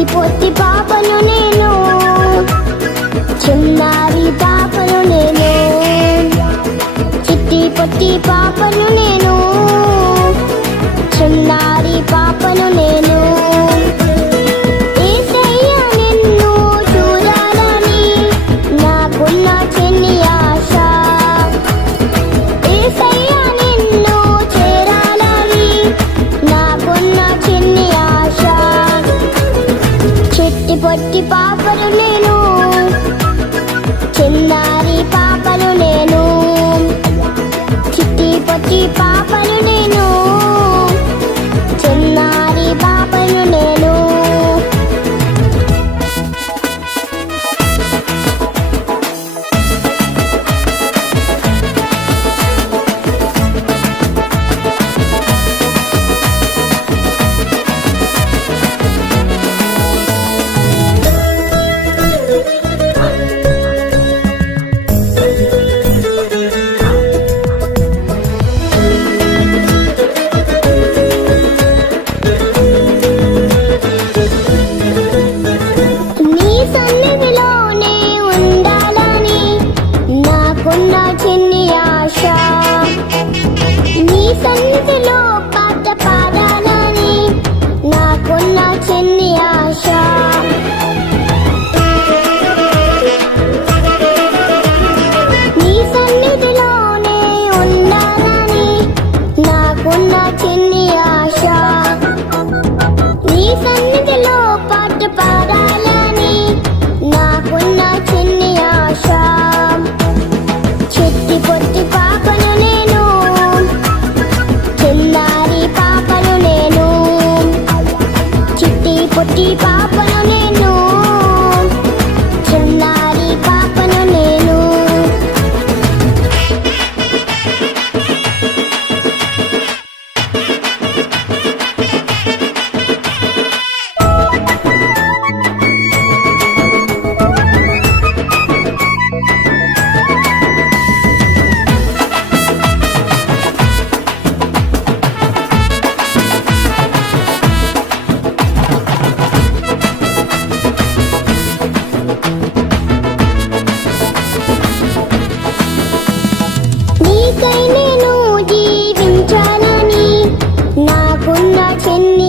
చిట్టి పొట్టి పాపను నేను, చిన్నారి పాపను నేను, చిట్టి పొట్టి పాపను నేను, చిన్నారి పాపను నేను. యేసయ్య నిన్ను చూడాలని నాకున్న చిన్ని ఆశ, యేసయ్య నిన్ను చేరాలని నాకున్న చిన్ని ఆశ. చిట్టి పొట్టి పాపను నేను, చిన్నారి పాపను నేను, చిట్టి పొట్టి పాపను నేను, చిన్నారి పాపను నేను. నీ సన్నిధిలోనే ఉండాలని నాకున్న చిన్ని ఆశ, నీ సన్నిధిలో పాట పాడాలని నాకున్న చిన్ని ఆశ. నీ సన్నిధిలోనే ఉండాలని నాకున్న చిన్ని ఆశ, నీ సన్నిధిలో పాట పాడాలని నాకున్న చిన్ని ఆశ. చిట్టి పొట్టి పాపను నేను, చిన్నారి పాపను నేను, చిట్టి పొట్టి పాపను నేను, చిన్నారి పాపను నేను. నీకై నేను జీవించాలని నాకున్న చిన్ని